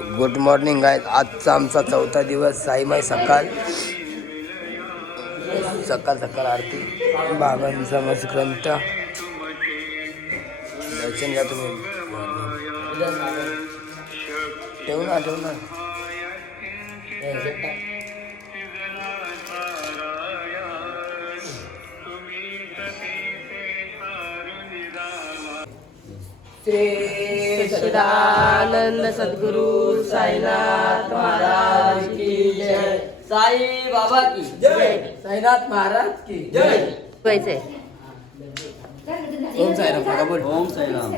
Good morning आहे आजचा आमचा चौथा दिवस. साईमाई सकाळ. सकाळ सकाळ आरती. बाबांचा मस्त ग्रंथ दर्शन घ्या तुम्ही. ठेवू ना ठेवू ना. श्री सच्चिदानंद सद्गुरु साईनाथ महाराज की जय. साई बाबा की जय. साईनाथ महाराज की जय. पैसे ओम साईराम काका बोल. ओम साईराम.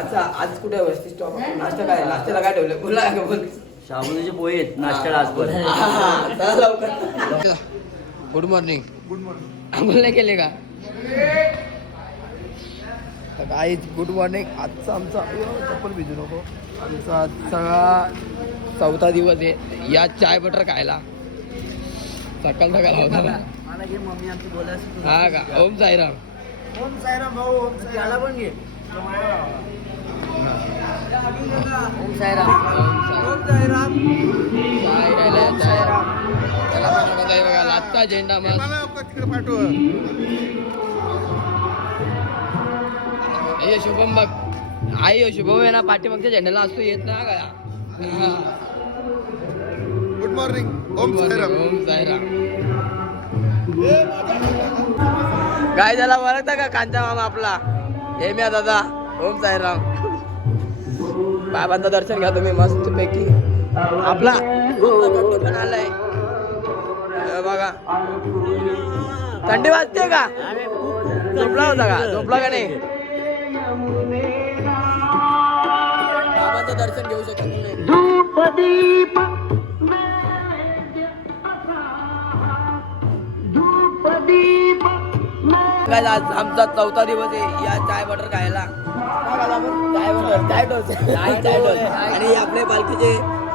अच्छा आज कुठे वस्ती स्टॉप नाश्ता काय? नाश्त्याला काय ठेवलं बोला का बोल. शाबुदाचे पोहे आहेत. नाश्त्याला आज पण गुड मॉर्निंग गुड मॉर्निंग आंघोळ नाही केले का? काय गुड मॉर्निंग आजचा आमचा चप्पल भिजू नको. आमचा आजचा चौथा दिवस आहे. या चाय बटर खायला. सकाळ सकाळ होता मम्मी आमची बोलायचं हा का? ओम साईराम. ओम साईराम भाऊ ओम पण घे. ओम साईराम. ओम साईराम. त्याला लाजचा झेंडा मग हे शुभम बघ. आई शुभम आहे ना पाठीमागच्या झेंड्याला असतो येत ना का? गुड मॉर्निंग ओम साईराम ओम साईराम काय झाला? ओळखता का कांचा मामा आपला? हे म्या दादा ओम साईराम. बाबांचं दर्शन घ्या तुम्ही मस्त पैकी. आपला पण आलाय. बघा. थंडी वाजते का? झोपला होता का? झोपला का नाही? बाबांचं दर्शन घेऊ शकता काय आज आमचा चौथा दिवस आहे या चाय बटर खायला? चाय बटर चाय चाय चाय आणि आपले पालखीचे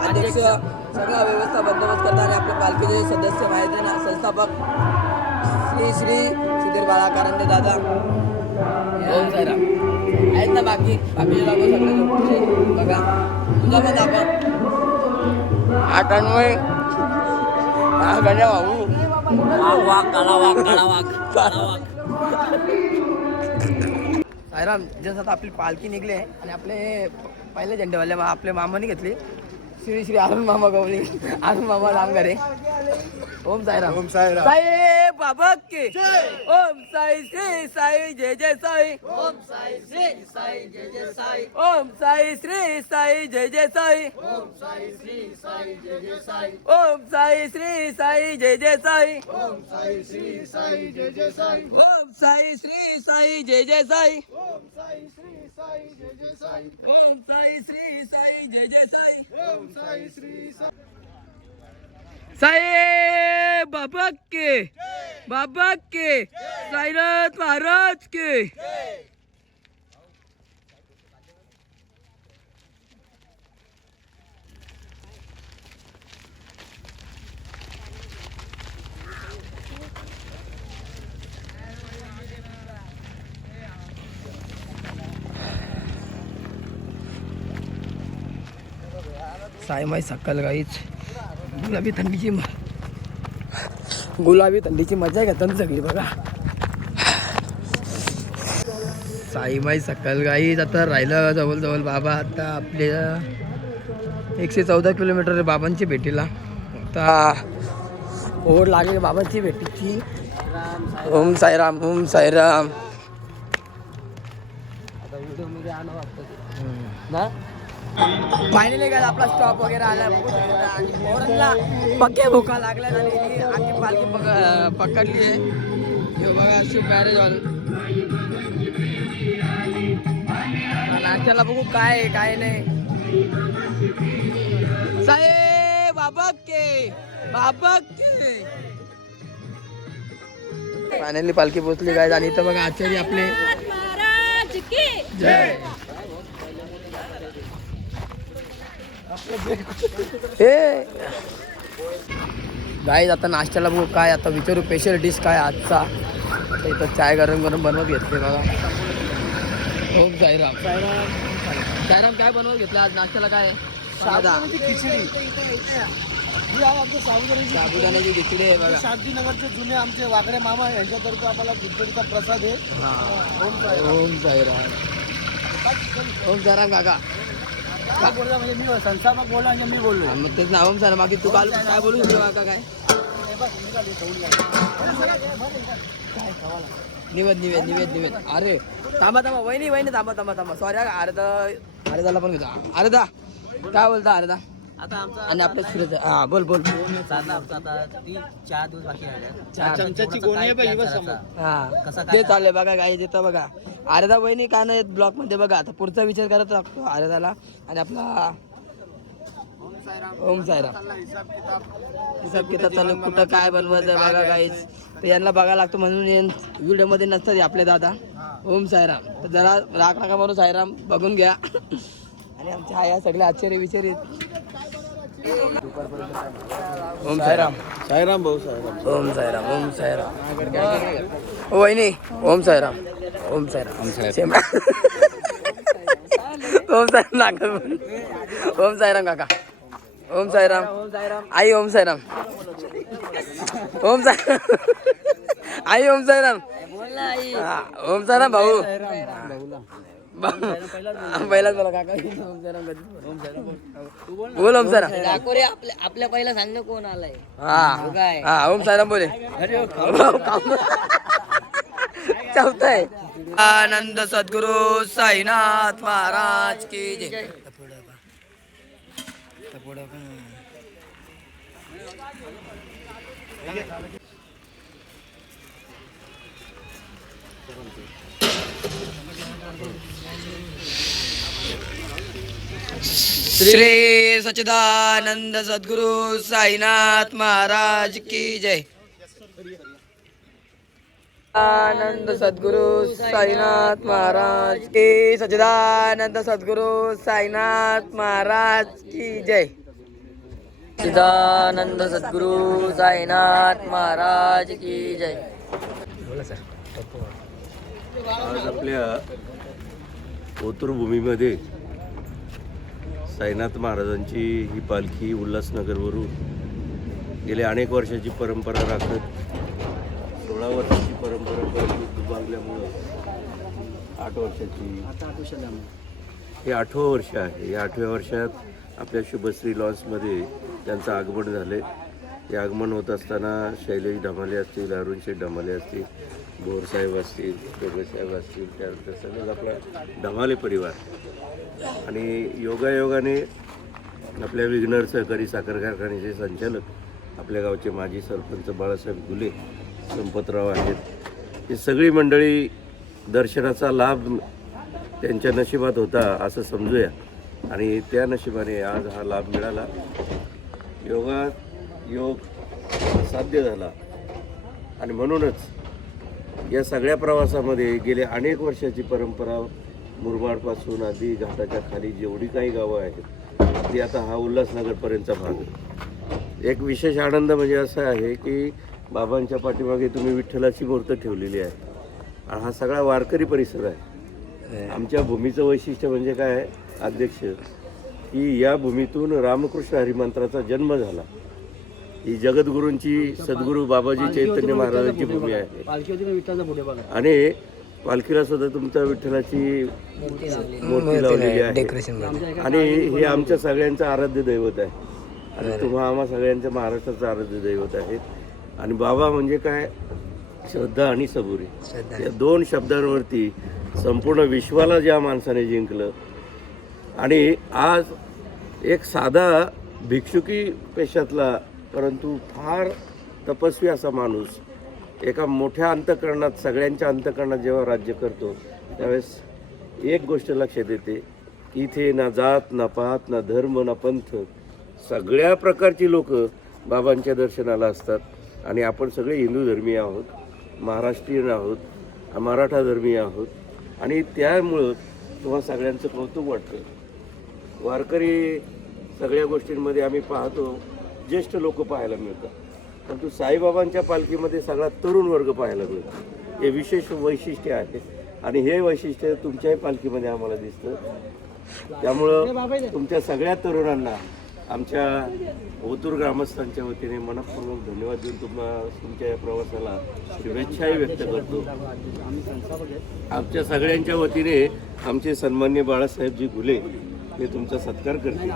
अध्यक्ष सगळा व्यवस्था बंदोबस्त करतात आणि आपले पालखीचे सदस्य माहिती ना संस्थापक श्री श्री सुधीर बाळा कारंदे दादा. ओम साईराम. आहेत ना बाकी? बाकीचे दाखव सगळे लोक बघा. तुझा पण दाखव आठ अन्वय हा गण्या भाऊ. वाघ वाघ काळा वाघ काळा वाघ. काळा वाघ. सायराम जसं आता आपली पालखी निघली आहे आणि आपले पहिले झेंडेवाले मा- आपले मामाने घेतली. श्री श्री अरुण मामा गवळी. अरुण मामा रामगारे ओम साईराम ओम साईराम. साई! बाबा के ओम साई श्री साई जय जय साई ओम साई श्री साई जय जय साई ओम साई श्री साई जय जय साई ओम साई श्री साई जय जय साई ओम साई श्री साई जय जय साई ओम साई श्री साई जय जय साई ओम साई श्री साई जय जय साई ओम साई श्री साई जय जय साई ओम साई श्री साई जय जय साई ओम साई श्री साई साई बाबा के बाबा के साईनाथ महाराज के सायमाई सकाळ गाईच गुलाबी थंडीची म- गुलाबी थंडीची मजा घेतात सगळी बघा. साईमाई सकाळ गाईच आता राहिलं जवळ जवळ बाबा आता आपल्या एकशे चौदा किलोमीटर बाबांची भेटीला. आता ओढ लागली बाबांची भेटीची. ओम साईराम ओम साईराम. आता व्हिडिओमध्ये आणा वाटतं. ना? फायनली काय आपला स्टॉप वगैरे आला आणि पोरांना पक्के भुका लागल्या आणि आखी पालखी पक पकडली आहे. बघा शिव मॅरेज हॉल नाश्त्याला बघू काय आहे काय नाही. साहेब बाबा के बाबा के. फायनली पालखी पोचली काय आणि इथं बघा आचार्य आपले. जय. हे. गाईज आता नाश्त्याला बघू काय आता विचारू स्पेशल डिश काय आजचा. इथं चाय गरम गरम बनवत घेतले बघा. ओम साईराम साईराम काय बनवत घेतलं आज? नाश्त्याला काय? आहे? साबुदाण्याची खिचडी. ही आहे बघा. शांतीनगरचे जुने आमचे वाकडे मामा यांच्यातर्फे आम्हाला खिचडीचा प्रसाद आहे. हा. ओम साईराम. ओम साईराम ओम साईराम काका. काय बोलला म्हणजे मी संस्थापक बोलला आणि मी बोललो. मग तेच ना ओम साईराम बाकी तू काल काय बोलू शकतो काका काय? निवेद निवेद निवेद निवेद. अरे थांबा थांबा वहिनी वहिनी थांबा थांबा थांबा. सॉरी अर्धा अर्धाला पण घेतो. अर्धा काय बोलता अर्धा आता आणि आपल्या सुरत हा बोल बोल. बघ, ही बघ समोर. हा. कसं काय ते चाललंय बघा काही देतं बघा. अर्धा वहिनी का नाही ब्लॉकमध्ये बघा. आता पुढचा विचार करत लागतो अर्धाला आणि आपला ओम साईराम. हिसाब किताब. चालू कुठं काय बनवायचं बघा काहीच तर यांना बघायला लागतो म्हणून व्हिडिओमध्ये नसतात आपले दादा. ओम साईराम. तर जरा राग नका मारू साईराम बघून घ्या. आणि आमच्या आया सगळे आश्चर्य विचार ओम साईराम साईराम भाऊ साईराम ओम साईराम ओम साईराम ओ वहिनी ओम साईराम ओम साईराम शेमडा. ओम साईराम नाका बोल. ओम साईराम काका ओम साईराम आई ओम साईराम ओम साईराम आई ओम साईराम हा, ओम साईराम भाऊ भाऊ. पहिलाच बोला काका. ओम बोल. बोल ओम साईराम आपल्या आपल्या पहिला सांगणं कोण आलाय? हा. हा ओम साईराम बोले चौथा आहे आनंद सद्गुरु साईनाथ महाराज की जय. श्री सच्चिदानंद सद्गुरु साईनाथ महाराज की जय. आनंद सद्गुरु साईनाथ महाराज की सच्चिदानंद सद्गुरु साईनाथ महाराज की जय. सच्चिदानंद सद्गुरु साईनाथ महाराज की जय. आज आपल्या ओतूर साईनाथ महाराजांची ही पालखी उल्हासनगरवरून गेल्या अनेक वर्षाची परंपरा राखत सोळा वर्षाची परंपरा परंतु दुबागल्यामुळं आठ वर्षाची. हे आठवं वर्ष आहे. या आठव्या वर्षात आपल्या शुभश्री लॉन्समध्ये त्यांचं आगमन झालं ते आगमन होत असताना शैलेश ढमाले असतील अरुण शेठ ढमाले असतील भोरसाहेब असतील साहेब असतील त्यानंतर सगळंच आपला धमाले परिवार. आणि योगायोगाने आपल्या विघ्नर सहकारी साखर कारखान्याचे संचालक आपल्या गावचे माजी सरपंच बाळासाहेब गुले संपतराव आहेत. ही सगळी मंडळी दर्शनाचा लाभ त्यांच्या नशिबात होता असं समजूया. आणि त्या नशिबाने आज हा लाभ मिळाला. योगा योग साध्य झाला. आणि म्हणूनच या सगळ्या प्रवासामध्ये गेल्या अनेक वर्षाची परंपरा मुरबाडपासून आधी घाटाच्या खाली जेवढी काही गावं आहेत ती आता हा उल्हासनगरपर्यंतचा भाग आहे. एक विशेष आनंद म्हणजे असा आहे की बाबांच्या पाठीमागे तुम्ही विठ्ठलाची मूर्त ठेवलेली आहे. आणि हा सगळा वारकरी परिसर आहे. आमच्या भूमीचं वैशिष्ट्य म्हणजे काय अध्यक्ष की या भूमीतून रामकृष्ण हरिमंत्राचा जन्म झाला. ही जगद्गुरूंची सद्गुरू बाबाजी चैतन्य महाराजांची भूमी आहे. पालखी होती विठ्ठलचा पुढे बघा. आणि पालखीला सुद्धा तुमच्या विठ्ठलाची मूर्ती लावलेली आहे डेकोरेशन आणि हे आमच्या सगळ्यांचं आराध्य दैवत आहे. आणि तुम्हा आम्हा सगळ्यांच्या महाराष्ट्राचं आराध्य दैवत आहे. आणि बाबा म्हणजे काय? श्रद्धा आणि सबुरी. या दोन शब्दांवरती संपूर्ण विश्वाला ज्या माणसाने जिंकलं. आणि आज एक साधा भिक्षुकी पेशातला परंतु फार तपस्वी असा माणूस एका मोठ्या अंतकरणात सगळ्यांच्या अंतकरणात जेव्हा राज्य करतो त्यावेळेस एक गोष्ट लक्षात येते इथे ना जात ना पात ना धर्म ना पंथ सगळ्या प्रकारची लोक बाबांच्या दर्शनाला असतात. आणि आपण सगळे हिंदू धर्मीय आहोत महाराष्ट्रीयन आहोत मराठा धर्मीय आहोत. आणि त्यामुळं तुम्हाला सगळ्यांचं कौतुक वाटतं. वारकरी सगळ्या गोष्टींमध्ये आम्ही पाहतो ज्येष्ठ लोक पाहायला मिळतात. परंतु साईबाबांच्या पालखीमध्ये सगळा तरुण वर्ग पाहायला मिळतो. हे विशेष वैशिष्ट्य आहे आणि हे वैशिष्ट्य तुमच्याही पालखीमध्ये आम्हाला दिसतं. त्यामुळं तुमच्या सगळ्या तरुणांना आमच्या ओतूर ग्रामस्थांच्या वतीने मनपूर्वक धन्यवाद देऊन तुम्हाला तुमच्या या प्रवासाला शुभेच्छाही व्यक्त करतो. आमच्या सगळ्यांच्या वतीने आमचे सन्मान्य बाळासाहेबजी घुले हे तुमचा सत्कार करतील.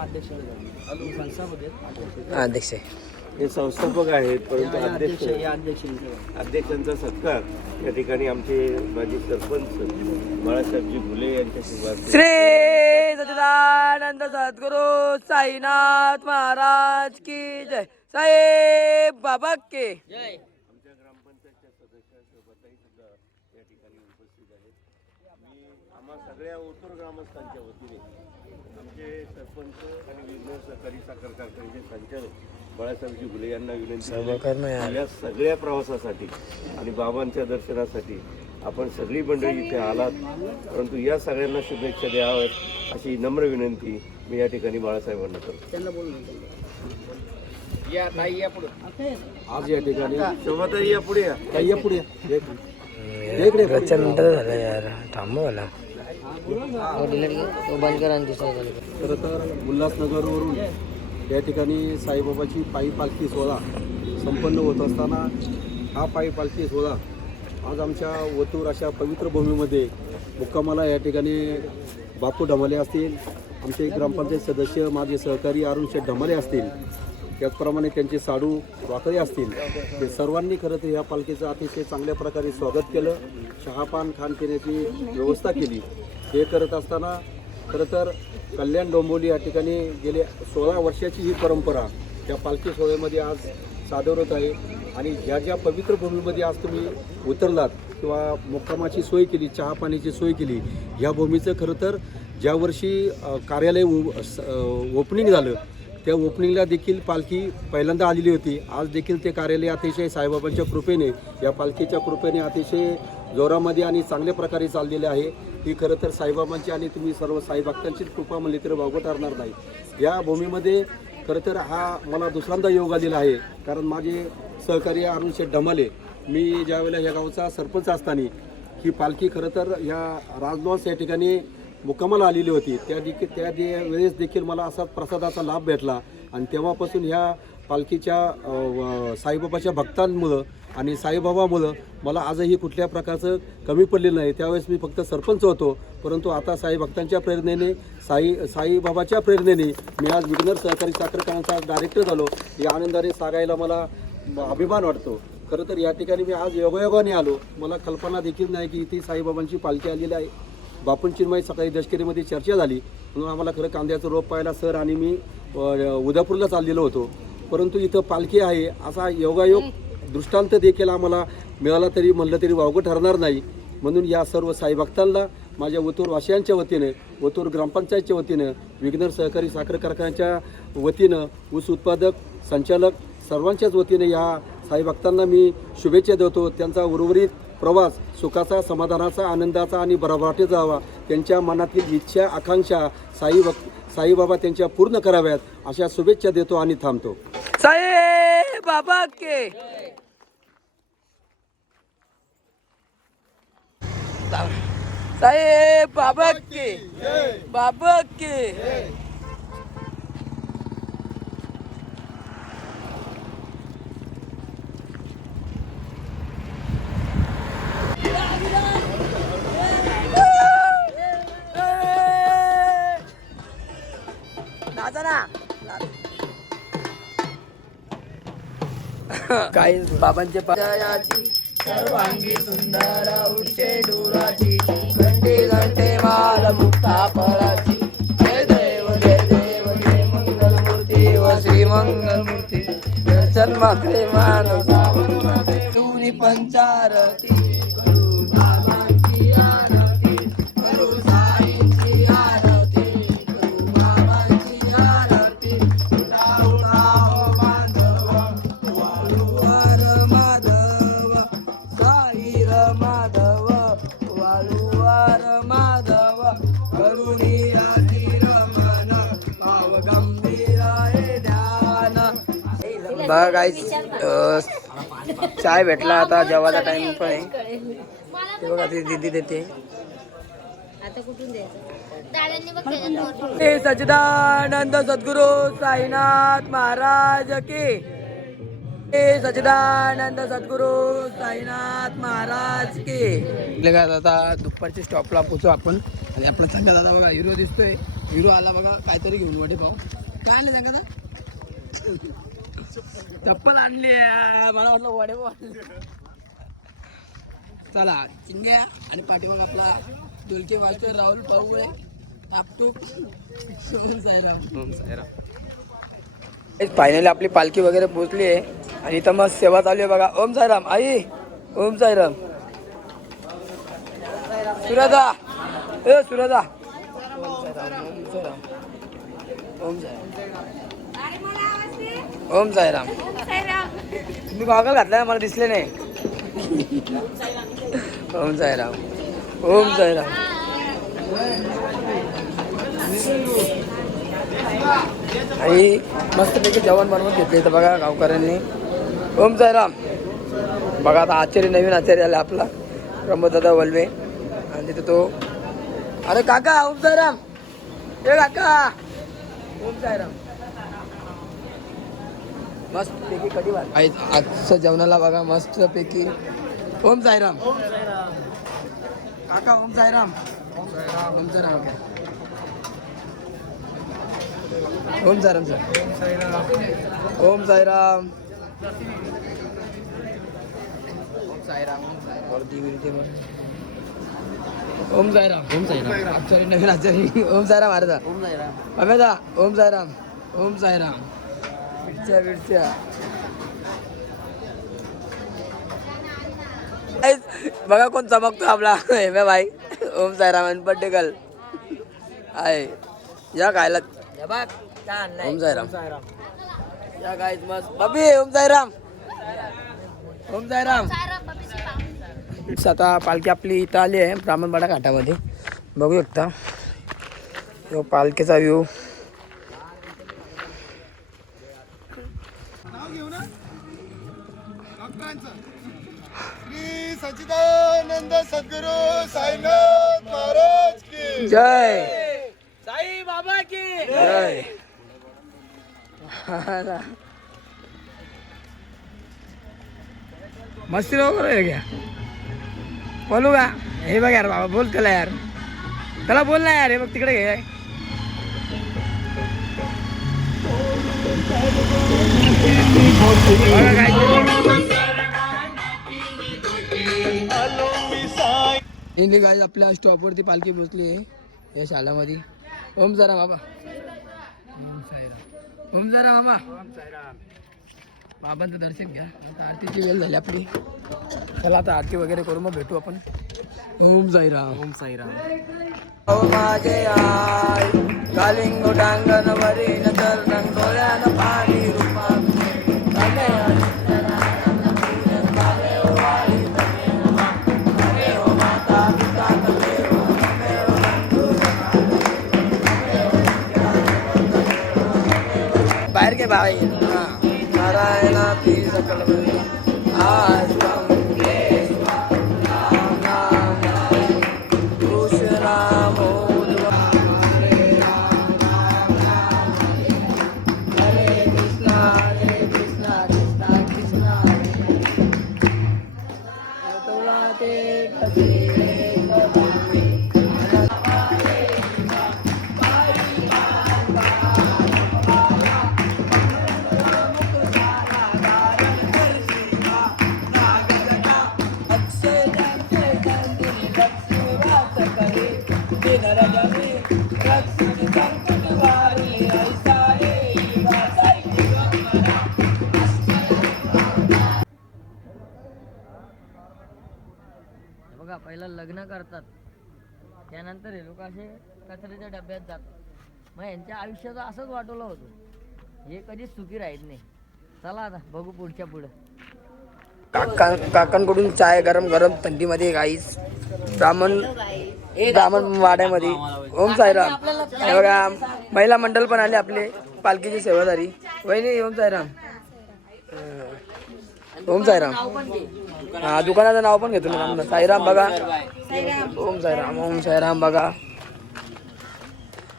अध्यक्ष हे संस्थापक आहेत परंतु अध्यक्ष अध्यक्षांचा सत्कार या ठिकाणी आमचे माजी सरपंच बाळासाहेबजी घुले यांच्या श्री सच्चिदानंद सद्गुरु साईनाथ महाराज की जय. साहेब बाबा के. आमच्या ग्रामपंचायतच्या सदस्य शोभाताई सुद्धा या ठिकाणी उपस्थित आहेत. मी आम्हा सगळ्या ओतूर ग्रामस्थांच्या वतीने आमचे सरपंच आणि विज्ञान सहकारी साखर कारखान्याचे संचालक बाळासाहेबजी घुले यांना विनंती या सगळ्या प्रवासासाठी आणि बाबांच्या दर्शनासाठी आपण सगळी मंडळी इथे आलात. परंतु या सगळ्यांना शुभेच्छा द्याव्यात अशी नम्र विनंती मी या ठिकाणी बाळासाहेबांना करतो. आज या ठिकाणी शोभाताई या पुढे या. काही या पुढे नंतर झालं यार. थांबव मला खरं तर उल्हासनगरवरून या ठिकाणी साईबाबाची पायी पालखी सोहळा संपन्न होत असताना हा पायी पालखी सोहळा आज आमच्या वतूर अशा पवित्र भूमीमध्ये मुक्कामाला या ठिकाणी बापू ढमाले असतील आमचे ग्रामपंचायत सदस्य माझे सहकारी अरुण शेठ ढमाले असतील त्याचप्रमाणे त्यांचे साडू वाकळे असतील ते सर्वांनी खरं तर ह्या पालखीचं अतिशय चांगल्या प्रकारे स्वागत केलं चहापान खाण पिण्याची व्यवस्था केली. हे करत असताना खरं तर कल्याण डोंबोली या ठिकाणी गेले सोळा वर्षाची ही परंपरा त्या पालखी सोहळ्यामध्ये आज सादर होत आहे. आणि ज्या ज्या पवित्र भूमीमध्ये आज तुम्ही उतरलात किंवा मुक्कामाची सोय केली चहा पाण्याची सोय केली या भूमीचं खरं तर ज्या वर्षी कार्यालय स- ओपनिंग झालं त्या ओपनिंगला देखील पालखी पहिल्यांदा आलेली होती. आज देखील ते कार्यालय अतिशय साईबाबांच्या कृपेने या पालखीच्या कृपेने अतिशय जोरामध्ये आणि चांगल्या प्रकारे चाललेले आहे. ही खरं तर साईबाबांची आणि तुम्ही सर्व साईभक्तांचीच कृपा म्हणली तर वावगं ठरणार नाही. या भूमीमध्ये खरं तर हा मला दुसऱ्यांदा योग आलेला आहे. कारण माझे सहकारी अरुण शेठ ढमाले मी ज्यावेळेला या गावचा सरपंच असताना ही पालखी खरं तर ह्या राजनिवास या ठिकाणी मुक्कामाला आलेली होती. त्या देखील त्या दे- वेळेस देखील मला असाच प्रसादाचा लाभ भेटला. आणि तेव्हापासून ह्या पालखीच्या साईबाबाच्या भक्तांमुळं आणि साईबाबामुळं मला आजही कुठल्या प्रकारचं कमी पडलेलं नाही. त्यावेळेस मी फक्त सरपंच होतो. परंतु आता साई भक्तांच्या प्रेरणेने साई साईबाबाच्या प्रेरणेने मी आज विघ्नर सहकारी साखर डायरेक्टर झालो. या आनंदाने सांगायला मला अभिमान वाटतो. खरं तर या ठिकाणी मी आज योगायोगाने आलो. मला कल्पना देखील नाही की इथे साईबाबांची पालखी आलेली आहे. बापून माझी सकाळी दशकेरीमध्ये चर्चा झाली. म्हणून आम्हाला खरं कांद्याचं रोप पाहायला सर आणि मी उदयपूरला चाललेलो होतो. परंतु इथं पालखी आहे. असा योगायोग दृष्टांत देखील आम्हाला मिळाला तरी म्हणलं तरी वावगं ठरणार नाही. म्हणून या सर्व साईभक्तांना माझ्या ओतूर वासियांच्या वतीने ओतूर ग्रामपंचायतच्या वतीनं विघ्नर सहकारी साखर कारखान्याच्या वतीनं ऊस उत्पादक संचालक सर्वांच्याच वतीने या साईभक्तांना मी शुभेच्छा देतो. त्यांचा उर्वरित प्रवास सुखाचा समाधानाचा आनंदाचा आणि भरभराटीचा जावा त्यांच्या मनातील इच्छा आकांक्षा साई साईबाबा त्यांच्या पूर्ण कराव्यात अशा शुभेच्छा देतो आणि थांबतो. साहेब बाबा के. साहेब बाबा के. बाबा के. काही बाबांचे पायाची सर्वांगी सुंदर उडचे डोराची घंटे घंटे माल मुक्ता फळाची. जय देव जय देव जय मंगल व श्री मंगल मूर्ती दर्शन मात्रे मान सावन माते पंचारती बघा चाय भेटला आता जेवायचा टाइम पण आहे. ते बघा ती दिदी देते. हे सच्चिदानंद सद्गुरू साईनाथ महाराज की. हे सच्चिदानंद सद्गुरू साईनाथ महाराज की. काय आता दुपारच्या स्टॉपला पोचू आपण. आणि आपला संघ दादा बघा हिरो दिसतोय. हिरो आला बघा काहीतरी घेऊन वडे पाव काय आणलं सांगा ना? चप्पल आणली. मला वाटलं वडे. चला चिंग्या आणि पाठीमाग आपला दुलके मास्टर राहुल आहे. आपटूप ओम साईराम. ओम साईराम. फायनली आपली पालखी वगैरे पोहोचली आहे. आणि इथं मस्त सेवा चालू आहे बघा. ओम साईराम आई. ओम साईराम. सुरदा ए सुरदा ओम साईराम. ओम साईराम. ओम साईराम. तुम्ही गॉगल घातला मला दिसले नाही. ओम साईराम. ओम साईराम. आणि मस्तपैकी जेवण बनवून घेतले तर बघा गावकऱ्यांनी. ओम साईराम. बघा आता आचार्य नवीन आचार्य आला आपला. प्रमोददादा वल्वे. आणि तिथे तो. अरे काका ओम साईराम. ए काका. ओम साईराम. मस्त पैकी कधी आजचं जेवणाला बघा मस्त पैकी ओम साईराम काका ओम साईराम ओम साईराम ओम साईराम सर ओम साईराम ओम साईराम वरती बिरती वर. ओम साईराम ओम साईराम आचार्य नवीन ओम साईराम अर्धा ओम साईराम अमेदा ओम साईराम ओम साईराम बिडच्या गाईज, बघा कोण चमकतो आपला. हेमे भाई ओम साईराम आणि पड्डेकल आहे. या खायला ओम साईराम. या गाईज मस्त. बबी ओम साईराम. ओम साईराम. आता पालखी आपली इथं आली आहे ब्राह्मणवाडा घाटामध्ये. बघू शकता. पालखीचा व्ह्यू श्री सच्चिदानंद सद्गुरू साईनाथ महाराज की. जय. साई बाबा की. जय. मस्ती नको करू हे घ्या. बोलू का? हे बघ यार बाबा बोल त्याला यार. त्याला बोल ना यार हे बघ तिकडे घे. काय इंडी गाडी आपल्या स्टॉपवरती पालखी पोचली आहे. या शाळामध्ये. ओम जरा बाबा. ओम जरा मामा बाबांचं दर्शन घ्या. आता आरतीची वेळ झाली आपली. चला आता आरती वगैरे करू मग भेटू आपण. ओम साईराम. ओम साईराम. ओ माझे आय कालिंग डांगण वरीन चरण डोळ्यान पाणी रूपा बाहेर घे बाई नारायणा पी सकल बळी. आज बघा पहिलं लग्न करतात. त्यानंतर हे लोक असे कचऱ्याच्या डब्यात जातात. मग यांच्या आयुष्याचं असंच वाटवलं होतं. हे कधीच सुखी राहत नाही. चला आता बघू पुढच्या पुढं. काका काकांकडून चाय गरम गरम थंडीमध्ये गाईस ब्राह्मण ब्राह्मण वाड्यामध्ये. ओम साईराम. हे बघा महिला मंडळ पण आले आपले पालखीची सेवादारी वहिनी ओम साईराम. ओम साईराम. हा दुकानाचं नाव पण घेतो ना साईराम बघा. ओम साईराम ओम साईराम बघा.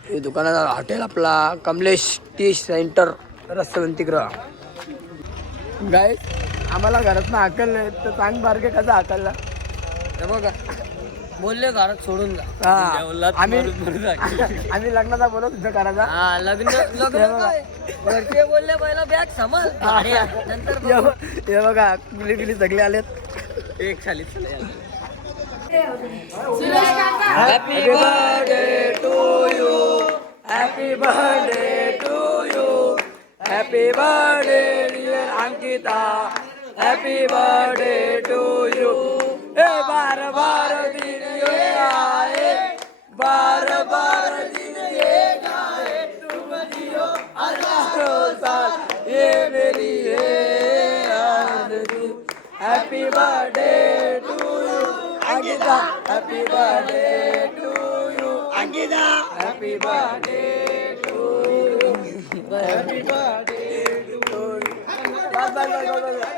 हे दुकानाचा हॉटेल आपला कमलेश टी सेंटर रस्तवंतीगृह गाय आम्हाला घरात ना हाकलले तर सांग बारके कसा हाकलला. हे बघा बोलले घरात सोडून जा. हा. आम्ही आम्ही लग्नाचा बोलत होतो करायचा हा लग्न लग्न काय? घरचे बोलले पहिला बॅग सांभाळ. नंतर हे बघ- हे बघा गुली बिली सगळे आलेत. एक खाली happy birthday to you happy birthday to you happy birthday dear Ankita. Happy birthday to U A बार बार दिन ये आए बार बार दिन ये आए तुम जियो हजारों साल ये मेरी है आरज़ू happy birthday to you Ankita happy birthday to you Ankita happy birthday to you happy birthday to you bus bus bus bus bus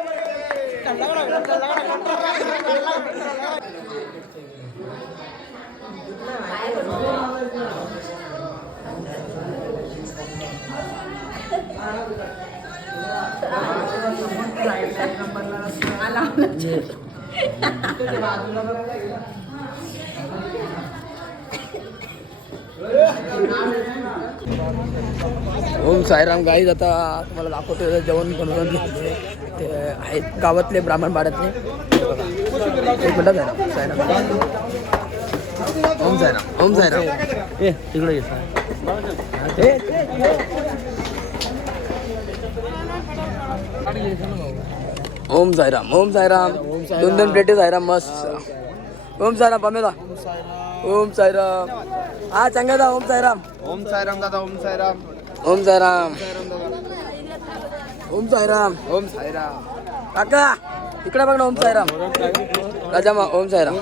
Om Sairam guys आता तुम्हाला दाखवतो जेवण बनवून ते आहेत गावातले ब्राह्मण पाड्यातले एक मिनिट साईराम साईराम ओम साईराम ओम साईराम तिकडे ओम साईराम ओम साईराम दोन दोन प्लेटी साईराम मस्त. ओम साईराम पमेदा. ओम साईराम हा चांगला ओम साईराम ओम साईराम दादा ओम साईराम ओम साईराम ओम साईराम. ओम साईराम. काका इकडे बघ ना ओम साईराम. राजामा ओम साईराम.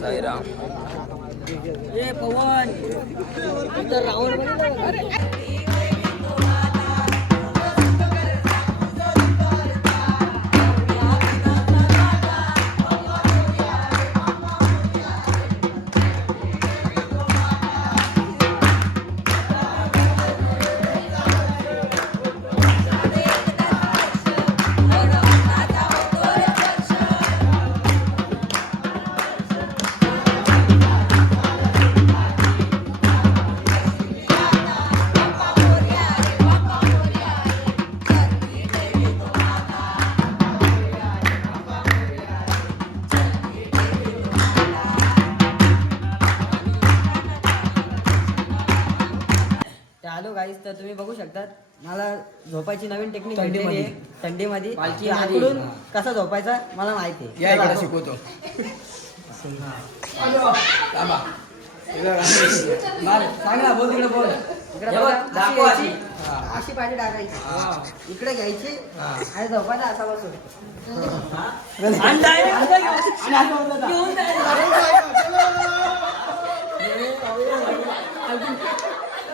साईराम. ए पवन. इथं गाईस तर तुम्ही बघू शकतात मला झोपायची नवीन टेक्निक भेटलेली आहे थंडीमध्ये की आकडून कसा झोपायचा मला माहिती या. इकडे शिकवतो सांग ना बोल तिकडे बोल इकडे हे बघा, बघ, अशी दाखव अशी. अशी पाठी टाकायची इकडे घ्यायची आणि झोपायला असा बसून